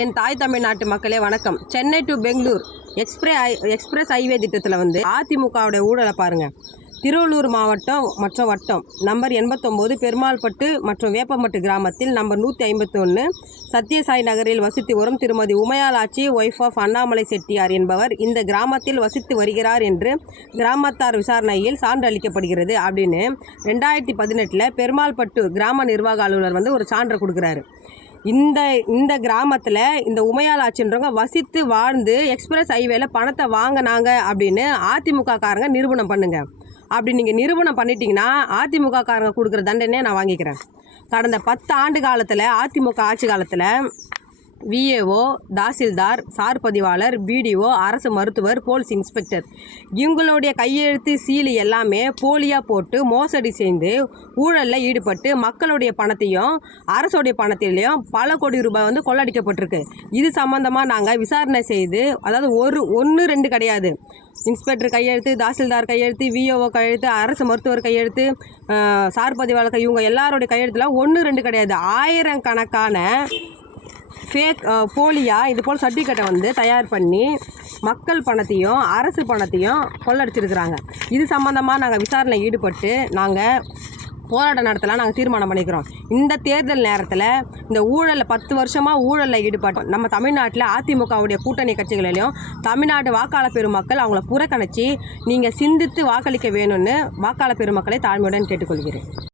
என் தாய் தமிழ்நாட்டு மக்களே வணக்கம். Chennai to Bangalore. Expiry express highway திட்டத்தில் வந்து அதிமுகவுடைய ஊழலை பாருங்கள் திருவள்ளூர் மாவட்டம் மற்றும் வட்டம். நம்பர் எண்பத்தொம்போது பெருமாள்பட்டு மற்றும் வேப்பம்பட்டு கிராமத்தில் நம்பர் நூற்றி ஐம்பத்தொன்று சத்யசாய் நகரில் வசித்து வரும் திருமதி உமையாளாச்சி ஒய்ஃப் ஆஃப் அண்ணாமலை செட்டியார் என்பவர் இந்த கிராமத்தில் வசித்து வருகிறார் என்று கிராமத்தார் விசாரணையில் சான்று அளிக்கப்படுகிறது அப்படின்னு ரெண்டாயிரத்தி பதினெட்டில் பெருமாள்பட்டு கிராம நிர்வாக அலுவலர் வந்து ஒரு சான்று கொடுக்குறாரு. இந்த இந்த கிராமத்தில் இந்த உமையாளாச்சின்றவங்க வசித்து வாழ்ந்து எக்ஸ்பிரஸ் ஹைவேல பணத்தை வாங்கினாங்க அப்படின்னு அதிமுக காரங்க நிரூபணம் பண்ணுங்கள் அப்படி நீங்கள் நிரூபணம் பண்ணிட்டீங்கன்னா அதிமுக காரங்க கொடுக்குற தண்டனையை நான் வாங்கிக்கிறேன். கடந்த பத்து ஆண்டு காலத்தில் அதிமுக ஆட்சி காலத்தில் விஏஓ தாசில்தார் சார் பதிவாளர் பிடிஓ அரசு மருத்துவர் போலீஸ் இன்ஸ்பெக்டர். இவங்களுடைய கையெழுத்து சீலி எல்லாமே போலியாக போட்டு மோசடி செய்து ஊழலில் ஈடுபட்டு மக்களுடைய பணத்தையும் அரசுடைய பணத்திலையும் பல கோடி ரூபாய் வந்து கொள்ளடிக்கப்பட்டிருக்கு. இது சம்மந்தமாக நாங்கள் விசாரணை செய்து அதாவது ஒரு ஒன்று ரெண்டு கிடையாது. இன்ஸ்பெக்டர் கையெழுத்து தாசில்தார் கையெழுத்து விஓஓ கையெழுத்து அரசு மருத்துவர் கையெழுத்து சார் பதிவாளர் கை- இவங்க எல்லாருடைய கையெழுத்துல ஒன்று ரெண்டு கிடையாது. ஆயிரம் கணக்கான ஃபேக் uh, போலியாக இது போல் சர்டிஃபிகேட்டை வந்து தயார் பண்ணி மக்கள் பணத்தையும் அரசு பணத்தையும் கொள்ளடிச்சிருக்கிறாங்க. இது சம்மந்தமாக நாங்கள் விசாரணை ஈடுபட்டு நாங்கள் போராட்டம் நடத்தலாம் நாங்கள் தீர்மானம் பண்ணிக்கிறோம். இந்த தேர்தல் நேரத்தில் இந்த ஊழலில் பத்து வருஷமாக ஊழலில் ஈடுபட்டோம் நம்ம தமிழ்நாட்டில் அதிமுகவுடைய கூட்டணி கட்சிகளிலையும் தமிழ்நாடு வாக்காளர் பெருமக்கள் அவங்கள புறக்கணித்து நீங்கள் சிந்தித்து வாக்களிக்க வேணும்னு வாக்காளர் பெருமக்களை தாழ்மையுடன் கேட்டுக்கொள்கிறேன்.